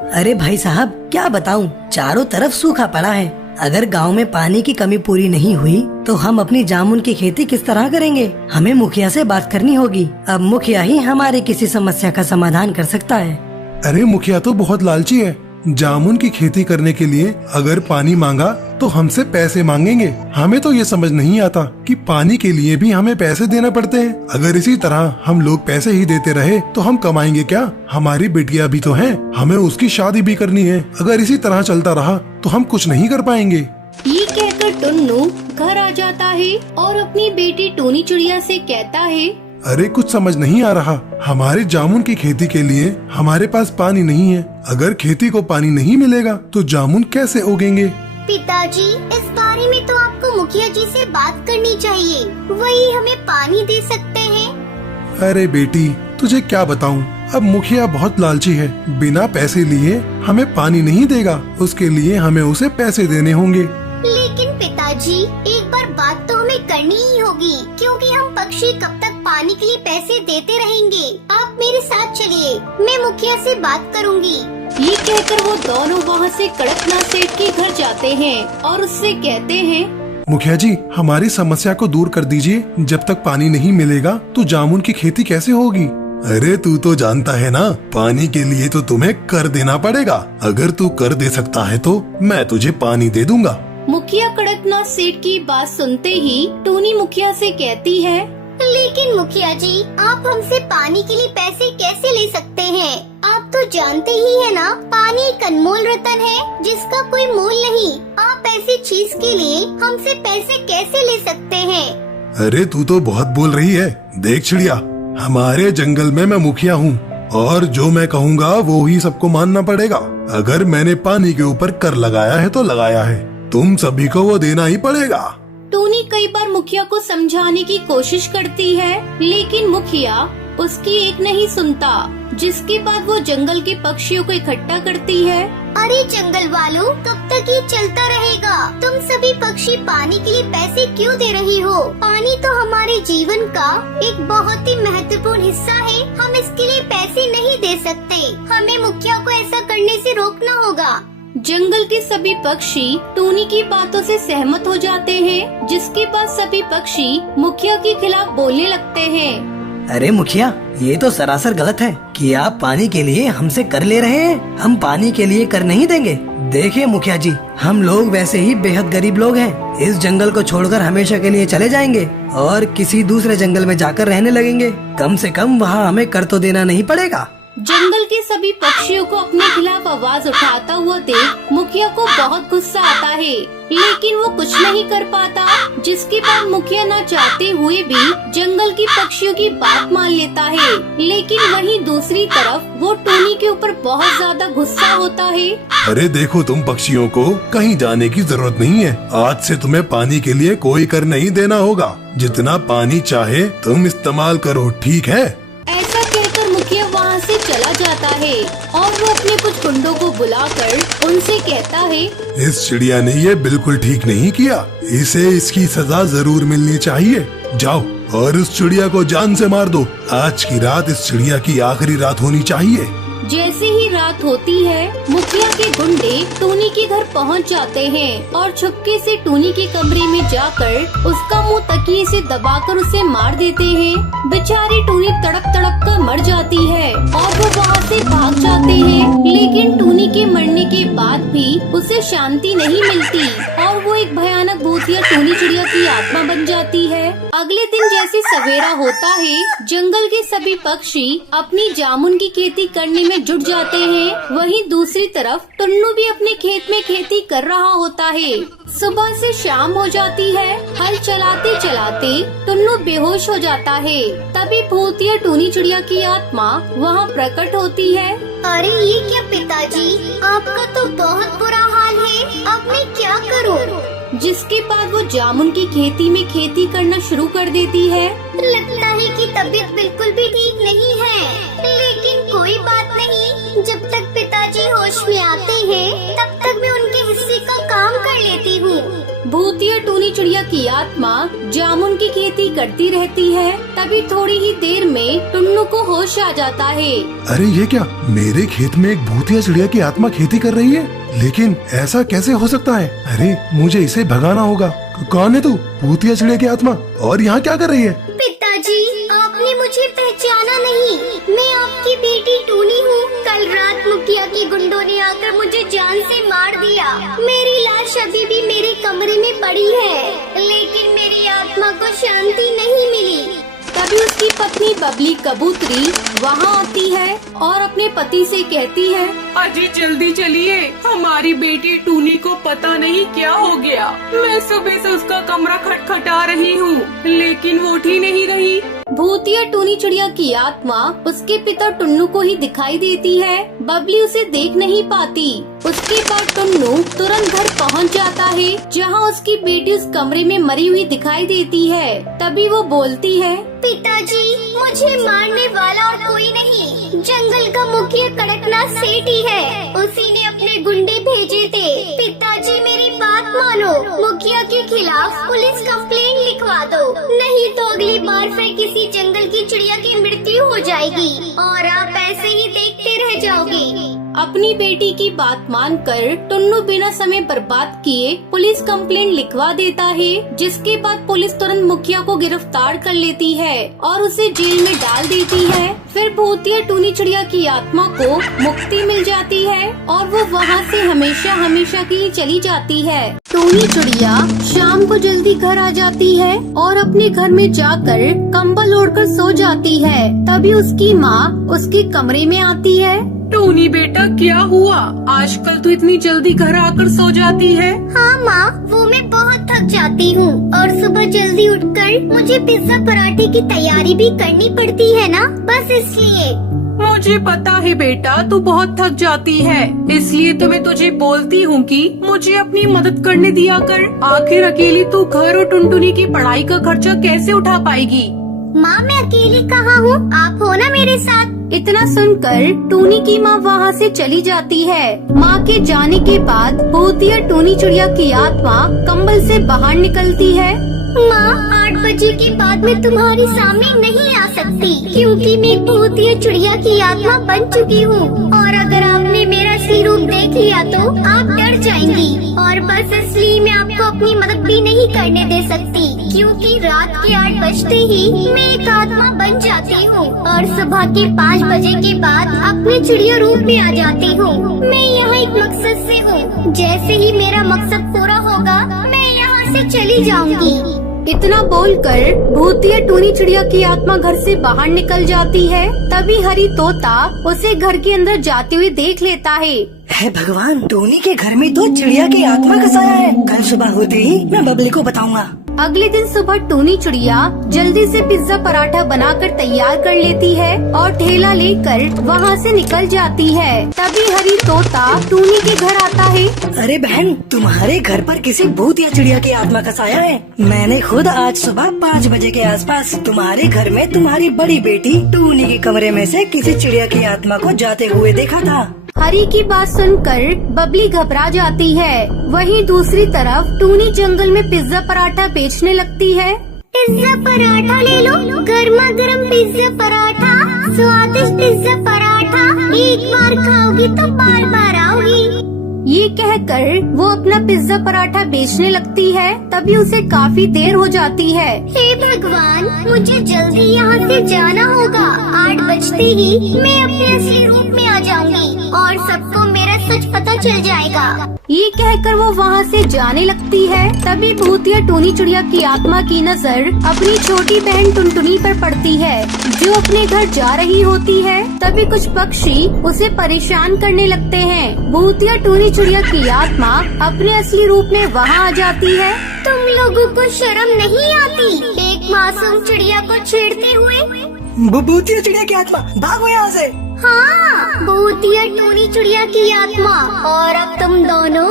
अरे भाई साहब, क्या बताऊं, चारों तरफ सूखा पड़ा है। अगर गांव में पानी की कमी पूरी नहीं हुई तो हम अपनी जामुन की खेती किस तरह करेंगे? हमें मुखिया से बात करनी होगी। अब मुखिया ही हमारी किसी समस्या का समाधान कर सकता है। अरे मुखिया तो बहुत लालची है। जामुन की खेती करने के लिए अगर पानी मांगा तो हमसे पैसे मांगेंगे। हमें तो ये समझ नहीं आता कि पानी के लिए भी हमें पैसे देना पड़ते हैं। अगर इसी तरह हम लोग पैसे ही देते रहे तो हम कमाएंगे क्या? हमारी बेटियां भी तो हैं, हमें उसकी शादी भी करनी है। अगर इसी तरह चलता रहा तो हम कुछ नहीं कर पाएंगे। ये कहकर टुन्नू घर आ जाता है और अपनी बेटी टूनी चिड़िया से कहता है, अरे कुछ समझ नहीं आ रहा। हमारे जामुन की खेती के लिए हमारे पास पानी नहीं है। अगर खेती को पानी नहीं मिलेगा तो जामुन कैसे उगेंगे? पिताजी, इस बारे में तो आपको मुखिया जी से बात करनी चाहिए। वही हमें पानी दे सकते हैं। अरे बेटी, तुझे क्या बताऊं, अब मुखिया बहुत लालची है। बिना पैसे लिए हमें पानी नहीं देगा। उसके लिए हमें उसे पैसे देने होंगे। लेकिन पिताजी, एक बार बात तो हमें करनी ही होगी, क्योंकि हम पक्षी कब तक पानी के लिए पैसे देते रहेंगे। आप मेरे साथ चलिए, मैं मुखिया से बात करूंगी। ये कहकर वो दोनों वहाँ से कड़कनाथ सेठ के घर जाते हैं और उससे कहते हैं, मुखिया जी, हमारी समस्या को दूर कर दीजिए। जब तक पानी नहीं मिलेगा तो जामुन की खेती कैसे होगी? अरे तू तो जानता है ना, पानी के लिए तो तुम्हें कर देना पड़ेगा। अगर तू कर दे सकता है तो मैं तुझे पानी दे दूंगा। मुखिया कड़कनाथ सेठ की बात सुनते ही टूनी मुखिया से कहती है, लेकिन मुखिया जी, आप हमसे पानी के लिए पैसे कैसे ले सकते हैं? आप तो जानते ही है ना, पानी एक अनमोल रतन है जिसका कोई मोल नहीं। आप ऐसी चीज के लिए हमसे पैसे कैसे ले सकते हैं? अरे तू तो बहुत बोल रही है। देख चिड़िया, हमारे जंगल में मैं मुखिया हूँ और जो मैं कहूँगा वो ही सबको मानना पड़ेगा। अगर मैंने पानी के ऊपर कर लगाया है तो लगाया है, तुम सभी को वो देना ही पड़ेगा। टूनी कई बार मुखिया को समझाने की कोशिश करती है, लेकिन मुखिया उसकी एक नहीं सुनता। जिसके बाद वो जंगल के पक्षियों को इकट्ठा करती है। अरे जंगल वालों, कब तक ये चलता रहेगा? तुम सभी पक्षी पानी के लिए पैसे क्यों दे रही हो? पानी तो हमारे जीवन का एक बहुत ही महत्वपूर्ण हिस्सा है। हम इसके लिए पैसे नहीं दे सकते। हमें मुखिया को ऐसा करने से रोकना होगा। जंगल के सभी पक्षी टूनी की बातों से सहमत हो जाते हैं, जिसके बाद सभी पक्षी मुखिया के खिलाफ बोलने लगते हैं। अरे मुखिया, ये तो सरासर गलत है कि आप पानी के लिए हमसे कर ले रहे हैं। हम पानी के लिए कर नहीं देंगे। देखिए मुखिया जी, हम लोग वैसे ही बेहद गरीब लोग हैं। इस जंगल को छोड़कर हमेशा के लिए चले जाएंगे और किसी दूसरे जंगल में जाकर रहने लगेंगे। कम से कम वहाँ हमें कर तो देना नहीं पड़ेगा। जंगल के सभी पक्षियों को अपने खिलाफ आवाज उठाता हुआ देख मुखिया को बहुत गुस्सा आता है, लेकिन वो कुछ नहीं कर पाता। जिसके बाद मुखिया न चाहते हुए भी जंगल की पक्षियों की बात मान लेता है, लेकिन वहीं दूसरी तरफ वो टूनी के ऊपर बहुत ज्यादा गुस्सा होता है। अरे देखो, तुम पक्षियों को कहीं जाने की जरूरत नहीं है। आज से तुम्हें पानी के लिए कोई कर नहीं देना होगा। जितना पानी चाहे तुम इस्तेमाल करो, ठीक है? ऐसा कहकर मुखिया वहाँ से चला जाता है और वो अपने कुछ गुंडों को बुलाकर उनसे कहता है, इस चिड़िया ने ये बिल्कुल ठीक नहीं किया। इसे इसकी सजा जरूर मिलनी चाहिए। जाओ और इस चिड़िया को जान से मार दो। आज की रात इस चिड़िया की आखिरी रात होनी चाहिए। जैसे ही रात होती है, मुखिया के गुंडे टूनी के घर पहुंच जाते हैं और छुपके से टूनी के कमरे में जाकर उसका मुंह तकिए से दबाकर उसे मार देते हैं। बेचारी टूनी तड़प तड़प कर मर जाती है और वो वहाँ से भाग जाते हैं, लेकिन टूनी के मरने के बाद भी उसे शांति नहीं मिलती और वो एक भयानक भूतिया टूनी चिड़िया की आत्मा बन जाती है। अगले दिन जैसे सवेरा होता है, जंगल के सभी पक्षी अपनी जामुन की खेती करने में जुट जाते हैं। वहीं दूसरी तरफ टुन्नू भी अपने खेत में खेती कर रहा होता है। सुबह से शाम हो जाती है। हल चलाते चलाते टुन्नू बेहोश हो जाता है। तभी भूतिया टूनी चिड़िया की आत्मा वहाँ प्रकट होती है। अरे ये क्या पिताजी, आपका तो बहुत बुरा हाल है। अब मैं क्या करूँ? जिसके बाद वो जामुन की खेती में खेती करना शुरू कर देती है। लगता है कि तबीयत बिल्कुल भी ठीक नहीं है, लेकिन कोई बात नहीं। जब तक पिताजी होश में आते हैं, तब तक मैं उनके हिस्से का काम कर लेती हूँ। भूतिया टूनी टूनी चिड़िया की आत्मा जामुन की खेती करती रहती है। तभी थोड़ी ही देर में टुन्नू को होश आ जाता है। अरे ये क्या, मेरे खेत में एक भूतिया चिड़िया की आत्मा खेती कर रही है? लेकिन ऐसा कैसे हो सकता है? अरे मुझे इसे भगाना होगा। कौन है तू, भूतिया चिड़िया की आत्मा, और यहाँ क्या कर रही है? पिताजी, आपने मुझे पहचाना नहीं। मैं आपकी बेटी टूनी हूँ। कल रात मुखिया की गुंडों ने आकर मुझे जान से मार दिया। मेरी लाश अभी भी मेरे कमरे में पड़ी है, लेकिन मेरी आत्मा को शांति नहीं मिली। तभी उसकी पत्नी बबली कबूतरी वहाँ आती है और अपने पति से कहती है, अजी जल्दी चलिए, हमारी बेटी टूनी को पता नहीं क्या हो गया। मैं सुबह से उसका कमरा खटखटा रही हूँ, लेकिन वो उठ ही नहीं रही। भूतिया टूनी चिड़िया की आत्मा उसके पिता टुन्नू को ही दिखाई देती है। बबली उसे देख नहीं पाती। उसके बाद टुन्नू तुरंत घर पहुंच जाता है, जहां उसकी बेटी उस कमरे में मरी हुई दिखाई देती है। तभी वो बोलती है, पिताजी, मुझे मारने वाला और कोई नहीं, जंगल का मुखिया कड़कनाथ सेठ ही है। उसी ने अपने गुंडे भेजे थे। पिताजी, मेरी बात मानो, मुखिया के खिलाफ पुलिस कंप्लेंट लिखवा दो, नहीं तो अगली बार फिर किसी जंगल की चिड़िया की मृत्यु हो जाएगी और आप ऐसे ही देखते रह जाओगे। अपनी बेटी की बात मानकर टुन्नू बिना समय बर्बाद किए पुलिस कंप्लेंट लिखवा देता है, जिसके बाद पुलिस तुरंत मुखिया को गिरफ्तार कर लेती है और उसे जेल में डाल देती है। फिर भूतिया टूनी चिड़िया की आत्मा को मुक्ति मिल जाती है और वो वहाँ से हमेशा हमेशा के लिए चली जाती है। टूनी चिड़िया शाम को जल्दी घर आ जाती है और अपने घर में जाकर कंबल ओढ़कर सो जाती है। तभी उसकी माँ उसके कमरे में आती है। टूनी बेटा, क्या हुआ? आजकल तू इतनी जल्दी घर आकर सो जाती है? हाँ माँ, वो मैं बहुत थक जाती हूँ और सुबह जल्दी उठकर मुझे पिज्जा पराठे की तैयारी भी करनी पड़ती है ना, बस इसलिए। मुझे पता है बेटा, तू बहुत थक जाती है, इसलिए तो मैं तुझे बोलती हूँ कि मुझे अपनी मदद करने दिया कर। आखिर अकेली तू घर और टुनटुनी की पढ़ाई का खर्चा कैसे उठा पाएगी? माँ, मैं अकेली कहाँ हूँ, आप हो ना मेरे साथ। इतना सुनकर टूनी की माँ वहाँ से चली जाती है। माँ के जाने के बाद भूतिया टूनी चिड़िया की आत्मा कंबल से बाहर निकलती है। माँ, 8 बजे के बाद मैं तुम्हारे सामने नहीं आ सकती, क्योंकि मैं एक भूतिया चिड़िया की आत्मा बन चुकी हूँ और अगर आपने मेरा असली रूप देख लिया तो आप डर जाएंगी और बस इसलिए मैं आपको अपनी मदद भी नहीं करने दे सकती, क्योंकि रात के 8 बजते ही मैं एक आत्मा बन जाती हूँ और सुबह के 5 बजे के बाद अपने चिड़िया रूप में आ जाती हूँ। मैं यहाँ एक मकसद से हूँ, जैसे ही मेरा मकसद पूरा होगा मैं यहाँ से चली जाऊंगी। इतना बोलकर भूतिया टूनी चिड़िया की आत्मा घर से बाहर निकल जाती है। तभी हरी तोता उसे घर के अंदर जाते हुए देख लेता है। हे भगवान, टोनी के घर में तो चिड़िया की आत्मा घुसाया है। कल सुबह होते ही मैं बबली को बताऊंगा। अगले दिन सुबह टूनी चिड़िया जल्दी से पिज्जा पराठा बनाकर तैयार कर लेती है और ठेला लेकर वहाँ से निकल जाती है। तभी हरी तोता टूनी के घर आता है। अरे बहन, तुम्हारे घर पर किसी भूतिया चिड़िया की आत्मा का साया है। मैंने खुद आज सुबह 5 बजे के आसपास तुम्हारे घर में तुम्हारी बड़ी बेटी टूनी के कमरे में से किसी चिड़िया की आत्मा को जाते हुए देखा था। हरी की बात सुनकर बबली घबरा जाती है। वहीं दूसरी तरफ टूनी जंगल में पिज्जा पराठा बेचने लगती है। पिज्जा पराठा ले लो, गर्मा गर्म पिज्जा पराठा, स्वादिष्ट पिज्जा पराठा, एक बार खाओगी तो बार बार आओगी। ये कहकर वो अपना पिज्जा पराठा बेचने लगती है। तभी उसे काफी देर हो जाती है। हे भगवान, मुझे जल्दी यहाँ से जाना होगा। 8 बजते ही मैं अपने असली रूप में आ जाऊंगी और सबको मेरा सच पता चल जाएगा। ये कहकर वो वहाँ से जाने लगती है। तभी भूतिया टूनी चिड़िया की आत्मा की नजर अपनी छोटी बहन टुनटुनी पर पड़ती है, जो अपने घर जा रही होती है। तभी कुछ पक्षी उसे परेशान करने लगते हैं। भूतिया टूनी चिड़िया की आत्मा अपने असली रूप में वहाँ आ जाती है। तुम लोगों को शर्म नहीं आती एक मासूम चिड़िया को छेड़ते हुए? भूतिया चिड़िया की आत्मा, भागो यहाँ से। हाँ, भूतिया टूनी चिड़िया की आत्मा, और अब तुम दोनों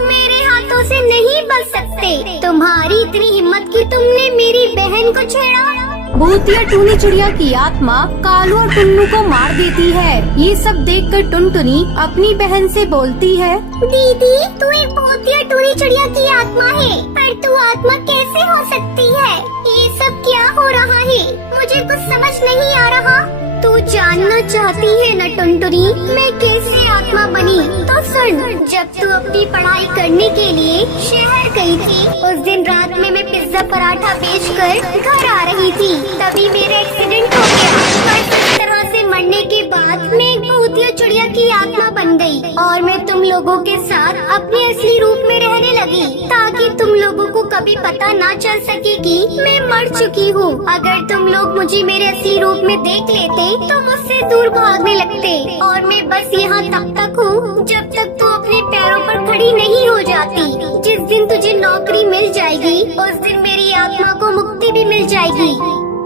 मेरे हाथों से नहीं बच सकते। तुम्हारी इतनी हिम्मत कि तुमने मेरी बहन को छेड़ा। भूतिया टूनी चिड़िया की आत्मा कालू और टुन्नू को मार देती है। ये सब देखकर टुनटुनी अपनी बहन से बोलती है, दीदी तू एक भूतिया टूनी चिड़िया की आत्मा है, पर तू आत्मा कैसे हो सकती है? ये सब क्या हो रहा है? मुझे कुछ समझ नहीं आ रहा। तू जानना चाहती है न टुनटुनी, मैं कैसे आत्मा बनी? तो सुन, जब तू अपनी पढ़ाई करने के लिए शहर गई थी, उस दिन रात में मैं पिज्जा पराठा बेचकर घर आ रही थी, तभी मेरा एक्सीडेंट हो गया। पर इस तरह से मरने के बाद मैं एक भूतिया चिड़िया की आत्मा बन गई और मैं तुम लोगों के साथ अपने असली रूप में रहने लगी, ताकि तुम लोगों को कभी पता ना चल सके कि मैं मर चुकी हूँ। अगर तुम लोग मुझे मेरे असली रूप में देख लेते तो मुझसे दूर भागने लगते, और मैं बस यहाँ तब तक हूँ जब तक तू अपने पैरों पर खड़ी नहीं हो जाती। जिस दिन तुझे नौकरी मिल जाएगी उस दिन मेरी आत्मा को मुक्ति भी मिल जाएगी।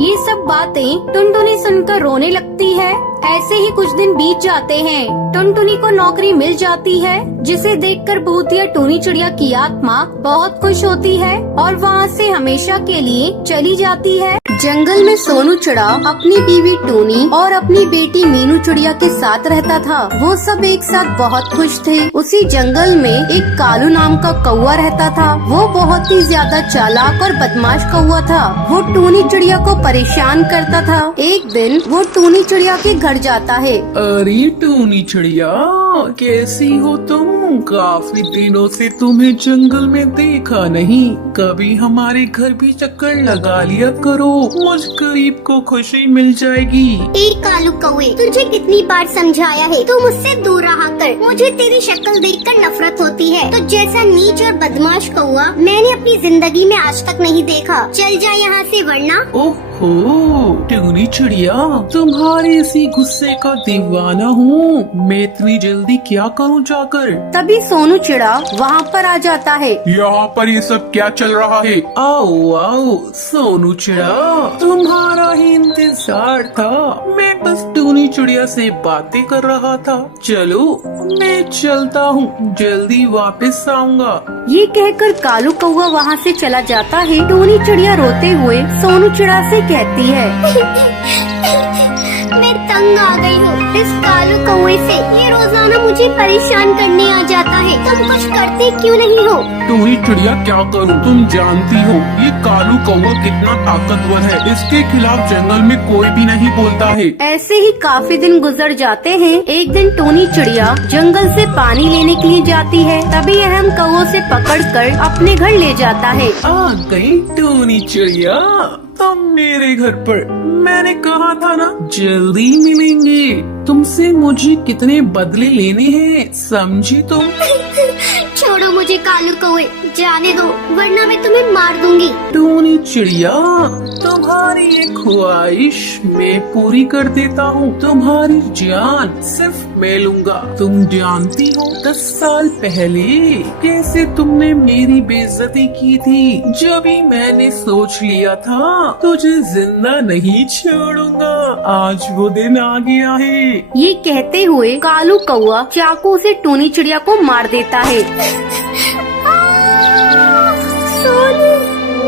ये सब बातें टुनटुनी सुनकर रोने लगती है। ऐसे ही कुछ दिन बीत जाते हैं। टुनटुनी को नौकरी मिल जाती है, जिसे देखकर भूतिया टूनी चिड़िया की आत्मा बहुत खुश होती है और वहाँ से हमेशा के लिए चली जाती है। जंगल में सोनू चिड़ा अपनी बीवी टूनी और अपनी बेटी मीनू चिड़िया के साथ रहता था। वो सब एक साथ बहुत खुश थे। उसी जंगल में एक कालू नाम का कौवा रहता था। वो बहुत ही ज्यादा चालाक और बदमाश कौवा था। वो टूनी चिड़िया को परेशान करता था। एक दिन वो टूनी चिड़िया के घर जाता है। अरे टूनी चिड़िया, कैसी हो तुम? काफी दिनों से तुम्हें जंगल में देखा नहीं। कभी हमारे घर भी चक्कर लगा लिया करो, मुझ गरीब को खुशी मिल जाएगी। एक कालू कौवे, तुझे कितनी बार समझाया है तू मुझसे दूर रहा कर। मुझे तेरी शक्ल देखकर नफरत होती है। तो जैसा नीच और बदमाश कौवा मैंने अपनी जिंदगी में आज तक नहीं देखा। चल जा यहाँ से, वरना। ओहो टूनी चिड़िया, तुम्हारे इसी गुस्से का दीवाना हूँ। मैं इतनी जल्दी क्या करूँ जाकर? तभी सोनू चिड़ा वहाँ पर आ जाता है। यहाँ पर ये सब क्या चल रहा है? आओ आओ सोनू चिड़ा, तुम्हारा ही इंतजार था। मैं बस टूनी चिड़िया से बातें कर रहा था। चलो मैं चलता हूँ, जल्दी वापस आऊँगा। ये कहकर कालू कौवा वहाँ से चला जाता है। टूनी चिड़िया रोते हुए सोनू चिड़ा से कहती है, मैं तंग आ गई हूँ इस कालू कौवे से। ये रोजाना मुझे परेशान करने आ जाता है। तुम कुछ करते क्यों नहीं हो? टूनी चिड़िया क्या करूँ? तुम जानती हो ये कालू कौवा कितना ताकतवर है। इसके खिलाफ जंगल में कोई भी नहीं बोलता है। ऐसे ही काफी दिन गुजर जाते हैं। एक दिन टूनी चिड़िया जंगल से पानी लेने के लिए जाती है। तभी अहम कौवे से पकड़कर अपने घर ले जाता है। आ गई टूनी चिड़िया तुम मेरे घर पर। मैंने कहा था ना जल्दी मिलेंगे। तुमसे मुझे कितने बदले लेने हैं, समझी तुम? छोड़ो मुझे कालू कौवे, जाने दो, वरना मैं तुम्हें मार दूंगी। टूनी चिड़िया, तुम्हारी ये ख्वाहिश मैं पूरी कर देता हूँ। तुम्हारी जान सिर्फ मैं लूंगा। तुम जानती हो 10 साल पहले कैसे तुमने मेरी बेइज्जती की थी। जब ही मैंने सोच लिया था तुझे जिंदा नहीं छोड़ूंगा। आज वो दिन आ गया है। ये कहते हुए कालू कौवा चाकू से टूनी चिड़िया को मार देता है। सोनू,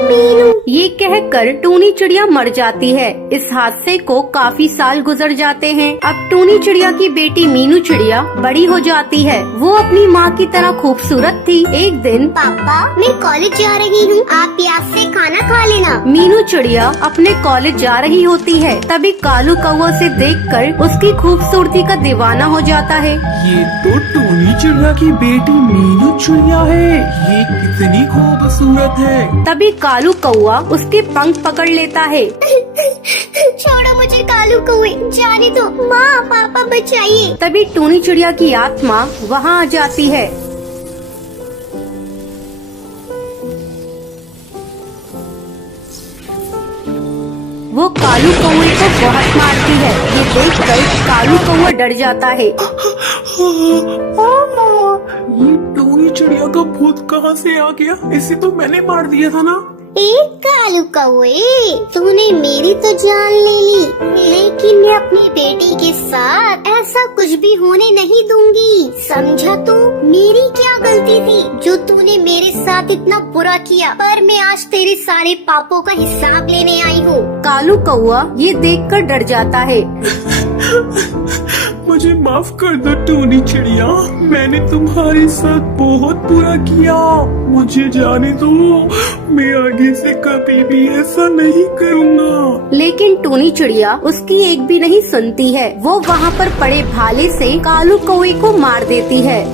मीनू। ये कहकर टूनी चिड़िया मर जाती है। इस हादसे को काफी साल गुजर जाते हैं। अब टूनी चिड़िया की बेटी मीनू चिड़िया बड़ी हो जाती है। वो अपनी माँ की तरह खूबसूरत थी। एक दिन पापा, मैं कॉलेज जा रही हूँ, आप प्यास से खाना खा लेना। मीनू चिड़िया अपने कॉलेज जा रही होती है। तभी कालू कौवा से देखकर उसकी खूबसूरती का दीवाना हो जाता है। ये तो टूनी चिड़िया की बेटी मीनू चिड़िया है। ये कितनी खूबसूरत है। तभी कालू कौवा उसके पंख पकड़ लेता है। छोड़ो मुझे कालू कौवे, जाने दो। माँ, पापा बचाइए। तभी टूनी चिड़िया की आत्मा वहाँ आ जाती है। वो कालू कौवे को बहुत मारती है। ये देखकर कालू कौवा डर जाता है। ये टूनी चिड़िया का भूत कहाँ से आ गया? इसे तो मैंने मार दिया था ना। एक कालू कौए, तूने मेरी तो जान ले ली, लेकिन मैं अपनी बेटी के साथ ऐसा कुछ भी होने नहीं दूंगी। समझा तू? मेरी क्या गलती थी जो तूने मेरे साथ इतना बुरा किया, पर मैं आज तेरे सारे पापों का हिसाब लेने आई हूँ। कालू कौआ ये देखकर डर जाता है। मुझे माफ कर दो टूनी चिड़िया, मैंने तुम्हारे साथ बहुत बुरा किया। मुझे जाने दो, मैं आगे से कभी भी ऐसा नहीं करूँगा। लेकिन टूनी चिड़िया उसकी एक भी नहीं सुनती है। वो वहाँ पर पड़े भाले से कालू कौवे को मार देती है।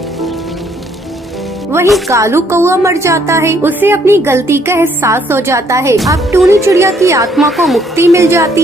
वहीं कालू कौआ मर जाता है। उसे अपनी गलती का एहसास हो जाता है। अब टूनी चिड़िया की आत्मा को मुक्ति मिल जाती